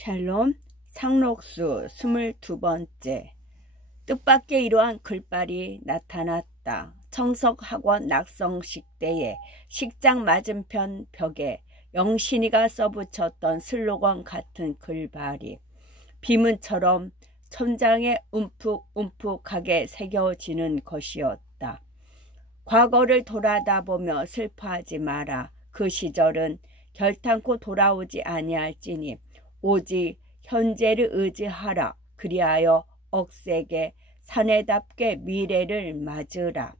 샬롬 상록수 22번째. 뜻밖의 이러한 글발이 나타났다. 청석학원 낙성식 때에 식장 맞은편 벽에 영신이가 써붙였던 슬로건 같은 글발이 비문처럼 천장에 움푹움푹하게 새겨지는 것이었다. 과거를 돌아다 보며 슬퍼하지 마라. 그 시절은 결탄코 돌아오지 아니할지니 오직 현재를 의지하라. 그리하여 억세게 사내답게 미래를 맞으라.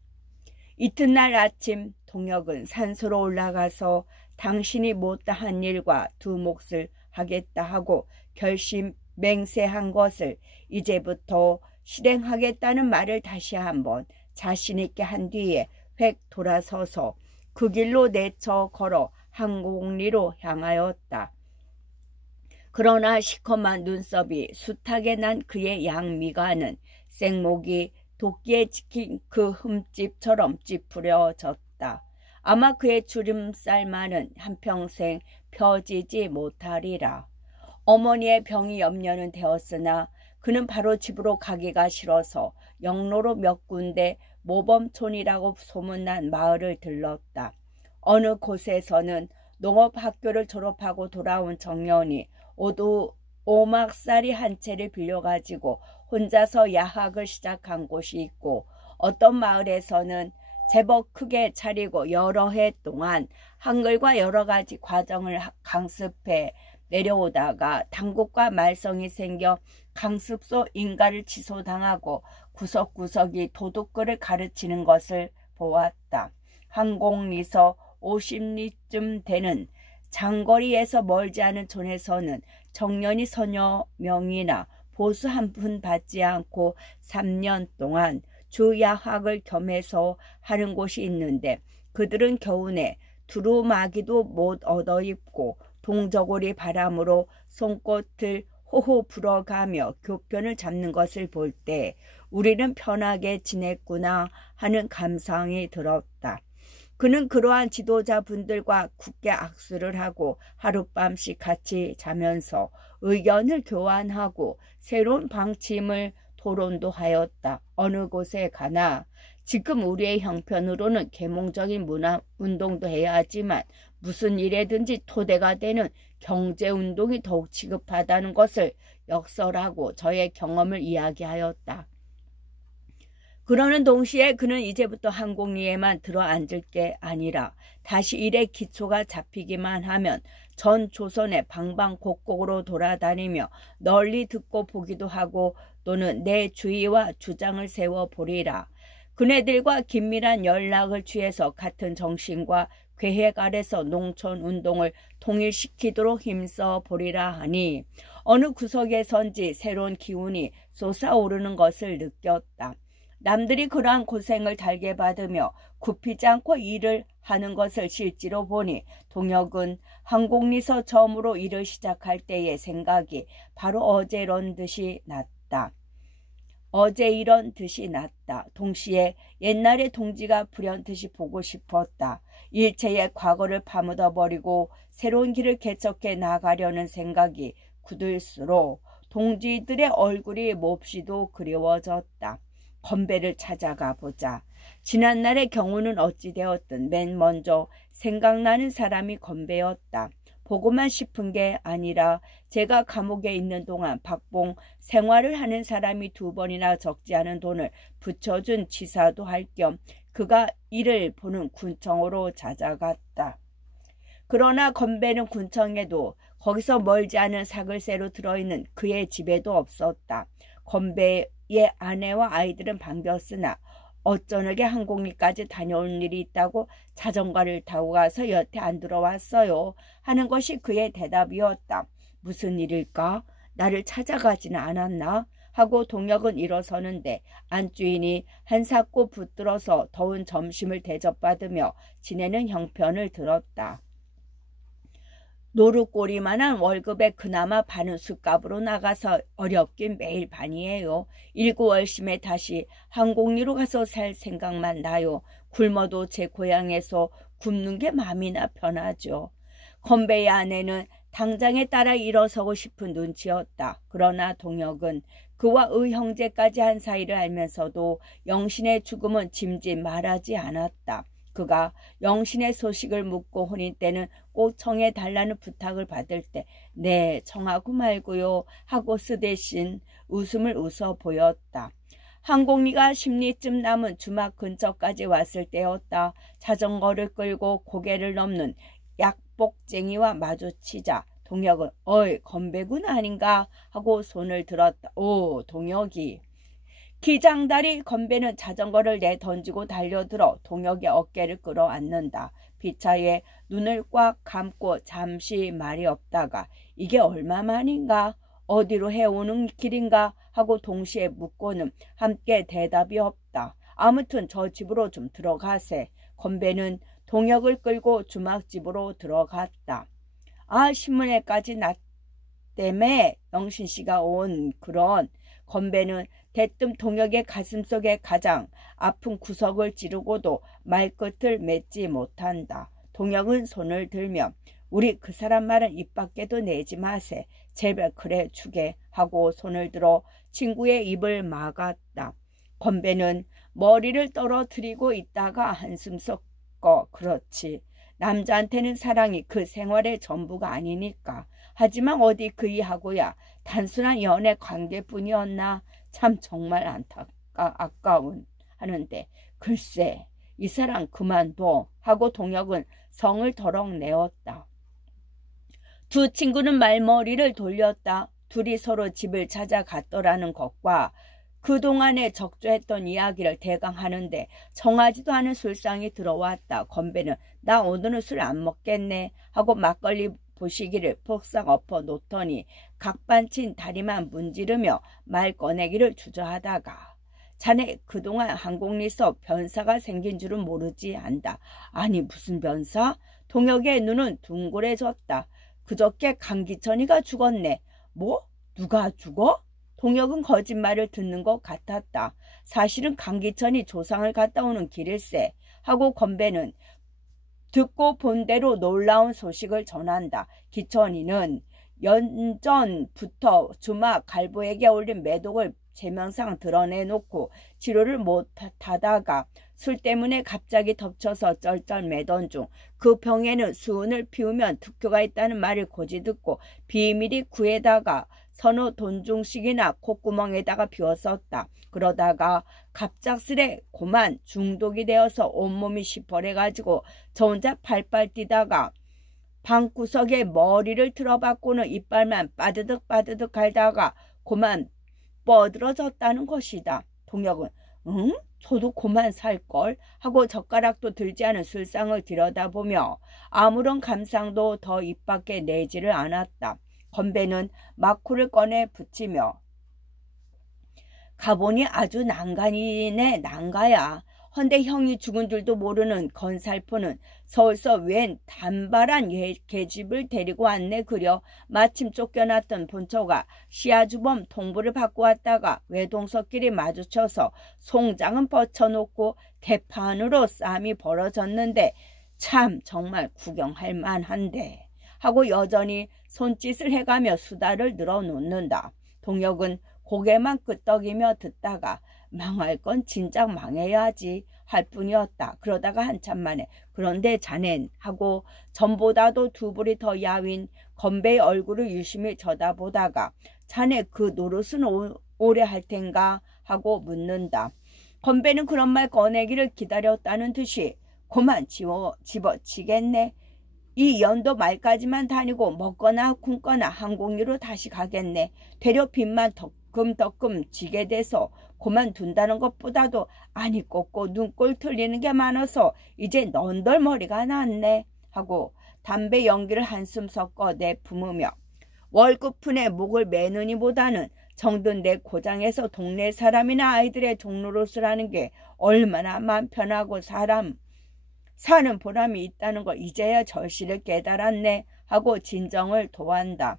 이튿날 아침 동혁은 산소로 올라가서 당신이 못다한 일과 두 몫을 하겠다 하고 결심 맹세한 것을 이제부터 실행하겠다는 말을 다시 한번 자신있게 한 뒤에 획 돌아서서 그 길로 내쳐 걸어 항공리로 향하였다. 그러나 시커먼 눈썹이 숱하게 난 그의 양미간은 생목이 도끼에 찍힌 그 흠집처럼 찌푸려졌다. 아마 그의 주름살만은 한평생 펴지지 못하리라. 어머니의 병이 염려는 되었으나 그는 바로 집으로 가기가 싫어서 영로로 몇 군데 모범촌이라고 소문난 마을을 들렀다. 어느 곳에서는 농업학교를 졸업하고 돌아온 청년이 오막살이 한 채를 빌려가지고 혼자서 야학을 시작한 곳이 있고, 어떤 마을에서는 제법 크게 차리고 여러 해 동안 한글과 여러 가지 과정을 강습해 내려오다가 당국과 말썽이 생겨 강습소 인가를 취소당하고 구석구석이 도둑글을 가르치는 것을 보았다. 항공리서 50리쯤 되는 장거리에서 멀지 않은 촌에서는 청년이 서너 명이나 보수 한 푼 받지 않고 3년 동안 주야학을 겸해서 하는 곳이 있는데, 그들은 겨우내 두루마기도 못 얻어입고 동저고리 바람으로 손꽃을 호호 불어가며 교편을 잡는 것을 볼 때 우리는 편하게 지냈구나 하는 감상이 들었다. 그는 그러한 지도자분들과 굳게 악수를 하고 하룻밤씩 같이 자면서 의견을 교환하고 새로운 방침을 토론도 하였다. 어느 곳에 가나 지금 우리의 형편으로는 계몽적인 문화운동도 해야 하지만 무슨 일에든지 토대가 되는 경제운동이 더욱 시급하다는 것을 역설하고 저의 경험을 이야기하였다. 그러는 동시에 그는 이제부터 항공리에만 들어앉을 게 아니라 다시 일의 기초가 잡히기만 하면 전 조선의 방방곡곡으로 돌아다니며 널리 듣고 보기도 하고 또는 내 주의와 주장을 세워보리라. 그네들과 긴밀한 연락을 취해서 같은 정신과 계획 아래서 농촌운동을 통일시키도록 힘써보리라 하니 어느 구석에선지 새로운 기운이 솟아오르는 것을 느꼈다. 남들이 그러한 고생을 달게 받으며 굽히지 않고 일을 하는 것을 실제로 보니 동혁은 항공리서 처음으로 일을 시작할 때의 생각이 바로 어제 이런 듯이 났다. 동시에 옛날의 동지가 불현듯이 보고 싶었다. 일체의 과거를 파묻어버리고 새로운 길을 개척해 나가려는 생각이 굳을수록 동지들의 얼굴이 몹시도 그리워졌다. 건배를 찾아가 보자. 지난날의 경우는 어찌되었든 맨 먼저 생각나는 사람이 건배였다. 보고만 싶은 게 아니라 제가 감옥에 있는 동안 박봉 생활을 하는 사람이 2번이나 적지 않은 돈을 붙여준 치사도 할 겸 그가 이를 보는 군청으로 찾아갔다. 그러나 건배는 군청에도 거기서 멀지 않은 사글세로 들어있는 그의 집에도 없었다. 건배의 아내와 아이들은 반겼으나 어쩌늘게 항공리까지 다녀올 일이 있다고 자전거를 타고 가서 여태 안 들어왔어요 하는 것이 그의 대답이었다. 무슨 일일까? 나를 찾아가지는 않았나? 하고 동혁은 일어서는데 안주인이 한사코 붙들어서 더운 점심을 대접받으며 지내는 형편을 들었다. 노루꼬리만한 월급에 그나마 반은 술값으로 나가서 어렵긴 매일 반이에요. 일구월심에 다시 항공리로 가서 살 생각만 나요. 굶어도 제 고향에서 굶는 게 마음이나 편하죠. 건배의 아내는 당장에 따라 일어서고 싶은 눈치였다. 그러나 동혁은 그와 의 형제까지 한 사이를 알면서도 영신의 죽음은 짐짓 말하지 않았다. 그가 영신의 소식을 묻고 혼인 때는 꼭 청해달라는 부탁을 받을 때 네 청하고 말고요 하고 쓰대신 웃음을 웃어 보였다. 항공리가 10리쯤 남은 주막 근처까지 왔을 때였다. 자전거를 끌고 고개를 넘는 약복쟁이와 마주치자 동혁은 어이 건배군 아닌가 하고 손을 들었다. 오 동혁이. 기장다리 건배는 자전거를 내던지고 달려들어 동혁의 어깨를 끌어안는다. 피차에 눈을 꽉 감고 잠시 말이 없다가 이게 얼마만인가? 어디로 해오는 길인가? 하고 동시에 묻고는 함께 대답이 없다. 아무튼 저 집으로 좀 들어가세. 건배는 동혁을 끌고 주막집으로 들어갔다. 아 신문에까지 났다며 영신씨가 온 그런. 건배는 대뜸 동혁의 가슴속에 가장 아픈 구석을 찌르고도 말끝을 맺지 못한다. 동혁은 손을 들며 우리 그 사람 말은 입 밖에도 내지 마세. 제발 그래 주게 하고 손을 들어 친구의 입을 막았다. 건배는 머리를 떨어뜨리고 있다가 한숨 섞어 그렇지. 남자한테는 사랑이 그 생활의 전부가 아니니까. 하지만 어디 그이하고야 단순한 연애 관계뿐이었나. 참 정말 아까운 하는데 글쎄 이 사람 그만둬 하고 동혁은 성을 덜컥 내었다. 두 친구는 말머리를 돌렸다. 둘이 서로 집을 찾아갔더라는 것과 그동안에 적조했던 이야기를 대강 하는데 정하지도 않은 술상이 들어왔다. 건배는 나 오늘은 술 안 먹겠네 하고 막걸리 보시기를 폭삭 엎어 놓더니 각반친 다리만 문지르며 말 꺼내기를 주저하다가 자네 그동안 항공리서 변사가 생긴 줄은 모르지 않다. 아니 무슨 변사? 동혁의 눈은 둥그레졌다. 그저께 강기천이가 죽었네. 뭐? 누가 죽어? 동혁은 거짓말을 듣는 것 같았다. 사실은 강기천이 조상을 갔다 오는 길일세 하고 건배는 듣고 본 대로 놀라운 소식을 전한다. 기천이는 연전부터 주막 갈보에게 올린 매독을 제명상 드러내놓고 치료를 못하다가 술 때문에 갑자기 덮쳐서 쩔쩔매던 중 그 병에는 수은을 피우면 특효가 있다는 말을 고지 듣고 비밀이 구에다가 선호 돈중식이나 콧구멍에다가 비웠었다. 그러다가 갑작스레 고만 중독이 되어서 온몸이 시퍼래가지고 저 혼자 팔팔 뛰다가 방구석에 머리를 틀어박고는 이빨만 빠드득 빠드득 갈다가 고만 뻗어졌다는 것이다. 동혁은 응? 저도 고만 살걸 하고 젓가락도 들지 않은 술상을 들여다보며 아무런 감상도 더 입 밖에 내지를 않았다. 건배는 마쿠를 꺼내 붙이며 가보니 아주 난간이네 난가야. 헌데 형이 죽은 줄도 모르는 건살포는 서울서 웬 단발한 계집을 데리고 왔네 그려. 마침 쫓겨났던 본처가 시아주범 통보를 받고 왔다가 외동석끼리 마주쳐서 송장은 뻗쳐놓고 대판으로 싸움이 벌어졌는데 참 정말 구경할 만한데 하고 여전히 손짓을 해가며 수다를 늘어놓는다. 동혁은 고개만 끄덕이며 듣다가 망할 건 진작 망해야지 할 뿐이었다. 그러다가 한참 만에 그런데 자넨 하고 전보다도 두 불이 더 야윈 건배의 얼굴을 유심히 쳐다보다가 자네 그 노릇은 오래 할 텐가 하고 묻는다. 건배는 그런 말 꺼내기를 기다렸다는 듯이 그만 집어치겠네. 이 연도 말까지만 다니고 먹거나 굶거나 항공리로 다시 가겠네. 되려 빚만 덕금덕금 지게 돼서 그만둔다는 것보다도 아니 꽂고 눈꼴 틀리는 게 많아서 이제 넌덜머리가 났네 하고 담배 연기를 한숨 섞어 내뿜으며 월급푼에 목을 매느니보다는 정든 내 고장에서 동네 사람이나 아이들의 종로릇을 하는 게 얼마나 마음 편하고 사는 보람이 있다는 걸 이제야 절실히 깨달았네 하고 진정을 도한다.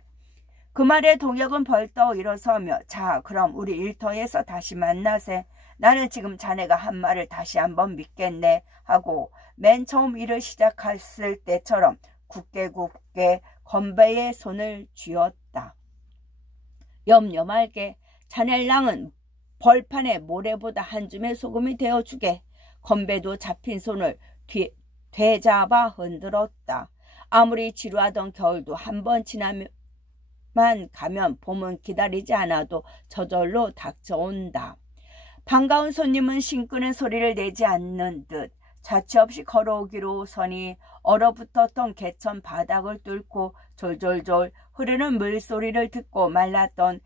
그 말에 동혁은 벌떡 일어서며 자 그럼 우리 일터에서 다시 만나세. 나는 지금 자네가 한 말을 다시 한번 믿겠네 하고 맨 처음 일을 시작했을 때처럼 굳게 건배의 손을 쥐었다. 염려 말게. 자넬랑은 벌판에 모래보다 한 줌의 소금이 되어주게. 건배도 잡힌 손을 되잡아 흔들었다. 아무리 지루하던 겨울도 한 번 지나만 가면 봄은 기다리지 않아도 저절로 닥쳐온다. 반가운 손님은 싱끄는 소리를 내지 않는 듯 자취 없이 걸어오기로 서니 얼어붙었던 개천 바닥을 뚫고 졸졸졸 흐르는 물소리를 듣고 말랐던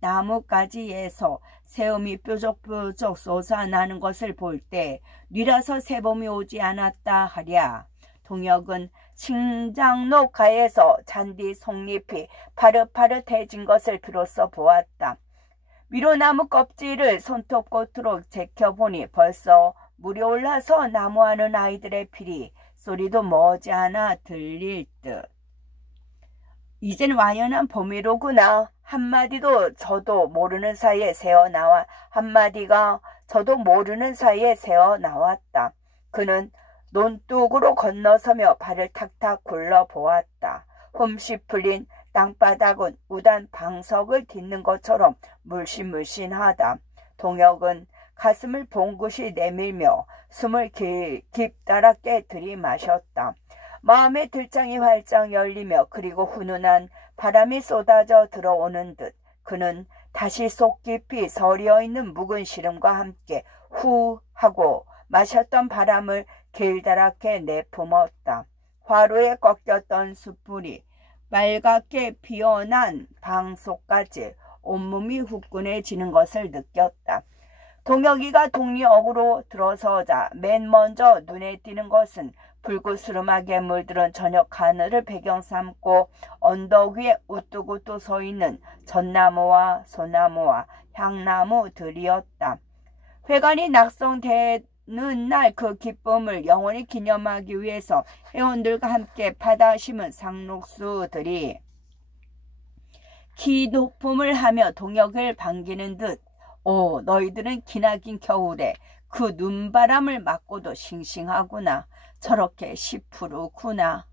나무가지에서 새음이 뾰족뾰족 솟아나는 것을 볼 때 뉘라서 새봄이 오지 않았다 하랴. 동혁은 신장로가에서 잔디 속잎이 파릇파릇해진 것을 비로소 보았다. 미로나무 껍질을 손톱끝으로 제켜보니 벌써 물이 올라서 나무하는 아이들의 피리 소리도 머지않아 들릴 듯. 이젠 완연한 봄이로구나. 한마디가 저도 모르는 사이에 새어 나왔다. 그는 논둑으로 건너서며 발을 탁탁 굴러보았다. 흠씨 풀린 땅바닥은 우단 방석을 딛는 것처럼 물씬물씬하다. 동혁은 가슴을 봉긋이 내밀며 숨을 깊다랗게 들이마셨다. 마음의 들장이 활짝 열리며 그리고 훈훈한 바람이 쏟아져 들어오는 듯 그는 다시 속 깊이 서려있는 묵은 시름과 함께 후 하고 마셨던 바람을 길다랗게 내뿜었다. 화로에 꺾였던 숯불이 빨갛게 피어난 방 속까지 온몸이 후끈해지는 것을 느꼈다. 동혁이가 동리역으로 들어서자 맨 먼저 눈에 띄는 것은 불구스름하게 물들은 저녁 하늘을 배경 삼고 언덕 위에 우뚝우뚝 서 있는 전나무와 소나무와 향나무들이었다. 회관이 낙성되는 날 그 기쁨을 영원히 기념하기 위해서 회원들과 함께 파다 심은 상록수들이 기높음을 하며 동혁을 반기는 듯 오, 너희들은 기나긴 겨울에 그 눈바람을 맞고도 싱싱하구나. 저렇게 시푸르구나.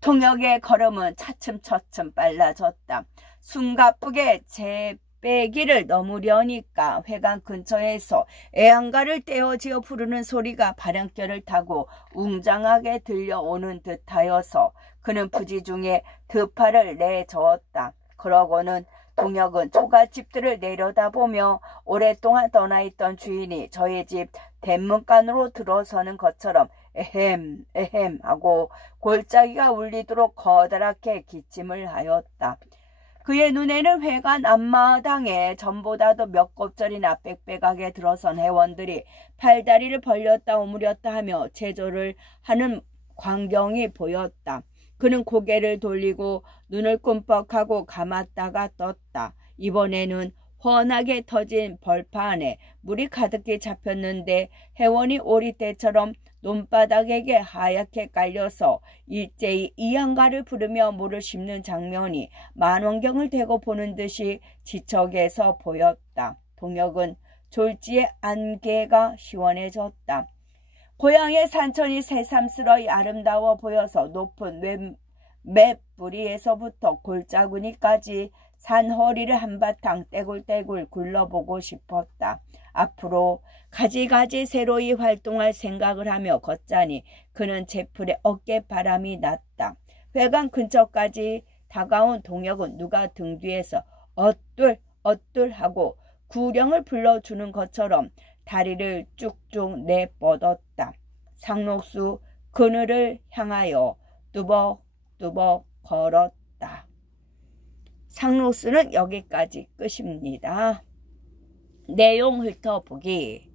동혁의 걸음은 차츰차츰 빨라졌다. 숨가쁘게 제빼기를 넘으려니까 회관 근처에서 애양가를 떼어지어 부르는 소리가 발연결을 타고 웅장하게 들려오는 듯하여서 그는 부지 중에 드파를 내저었다. 그러고는 동혁은 초가집들을 내려다보며 오랫동안 떠나있던 주인이 저의 집 대문간으로 들어서는 것처럼 에헴 에헴 하고 골짜기가 울리도록 커다랗게 기침을 하였다. 그의 눈에는 회관 앞마당에 전보다도 몇 곱절이나 빽빽하게 들어선 회원들이 팔다리를 벌렸다 오므렸다 하며 제조를 하는 광경이 보였다. 그는 고개를 돌리고 눈을 끔뻑하고 감았다가 떴다. 이번에는 훤하게 터진 벌판에 물이 가득히 잡혔는데 회원이 오리떼처럼 논바닥에게 하얗게 깔려서 일제히 이양가를 부르며 물을 씹는 장면이 만원경을 대고 보는 듯이 지척에서 보였다. 동혁은 졸지에 안개가 시원해졌다. 고향의 산천이 새삼스러이 아름다워 보여서 높은 맷뿌리에서부터 골짜구니까지 산 허리를 한바탕 떼굴떼굴 굴러보고 싶었다. 앞으로 가지가지 새로이 활동할 생각을 하며 걷자니 그는 제풀에 어깨바람이 났다. 회관 근처까지 다가온 동혁은 누가 등 뒤에서 어뚤 하고 구령을 불러주는 것처럼 다리를 쭉쭉 내뻗었다. 상록수 그늘을 향하여 뚜벅뚜벅 걸었다. 상록수는 여기까지 끝입니다. 내용 훑어보기.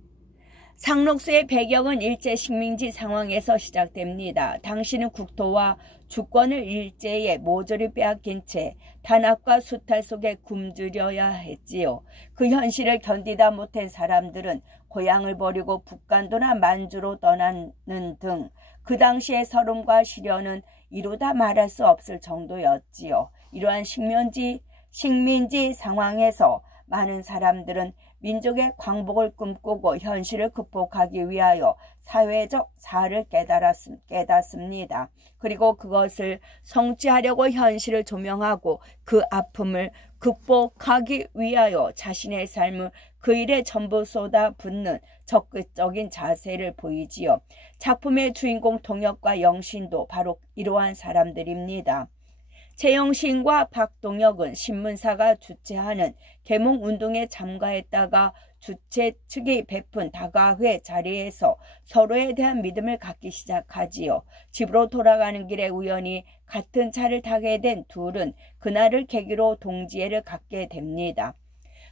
상록수의 배경은 일제 식민지 상황에서 시작됩니다. 당시는 국토와 주권을 일제에 모조리 빼앗긴 채 탄압과 수탈 속에 굶주려야 했지요. 그 현실을 견디다 못한 사람들은 고향을 버리고 북간도나 만주로 떠나는 등 그 당시의 서름과 시련은 이루다 말할 수 없을 정도였지요. 이러한 식민지 상황에서 많은 사람들은 민족의 광복을 꿈꾸고 현실을 극복하기 위하여 사회적 사를 깨닫습니다. 그리고 그것을 성취하려고 현실을 조명하고 그 아픔을 극복하기 위하여 자신의 삶을 그 일에 전부 쏟아붓는 적극적인 자세를 보이지요. 작품의 주인공 동혁과 영신도 바로 이러한 사람들입니다. 최영신과 박동혁은 신문사가 주최하는 계몽운동에 참가했다가 주최 측이 베푼 다가회 자리에서 서로에 대한 믿음을 갖기 시작하지요. 집으로 돌아가는 길에 우연히 같은 차를 타게 된 둘은 그날을 계기로 동지애를 갖게 됩니다.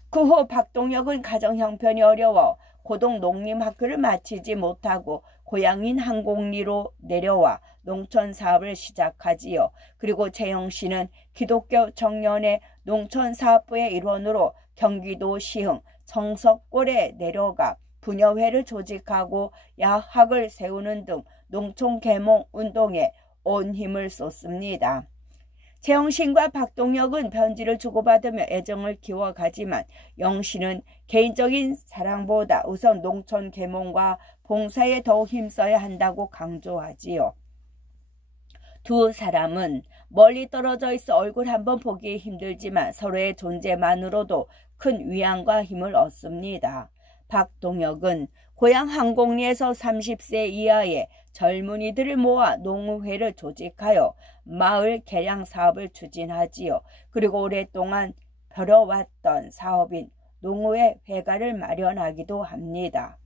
그 후 박동혁은 가정 형편이 어려워 고동 농림학교를 마치지 못하고 고향인 항곡리로 내려와 농촌 사업을 시작하지요. 그리고 최영신은 기독교 청년의 농촌사업부의 일원으로 경기도 시흥 정석골에 내려가 부녀회를 조직하고 야학을 세우는 등 농촌 계몽 운동에 온 힘을 쏟습니다. 최영신과 박동혁은 편지를 주고받으며 애정을 키워가지만 영신은 개인적인 사랑보다 우선 농촌 계몽과 봉사에 더욱 힘써야 한다고 강조하지요. 두 사람은 멀리 떨어져 있어 얼굴 한번 보기 힘들지만 서로의 존재만으로도 큰 위안과 힘을 얻습니다. 박동혁은 고향 항곡리에서 30세 이하의 젊은이들을 모아 농우회를 조직하여 마을 개량 사업을 추진하지요. 그리고 오랫동안 벼려왔던 사업인 농우회 회가를 마련하기도 합니다.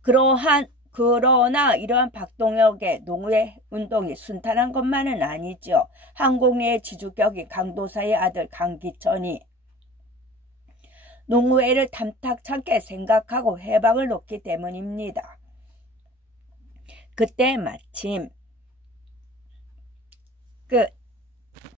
그러나 이러한 박동혁의 농우회 운동이 순탄한 것만은 아니죠. 항곡리의 지주격인 강도사의 아들 강기천이 농우회를 탐탁찮게 생각하고 해방을 놓기 때문입니다. 그때 마침 끝.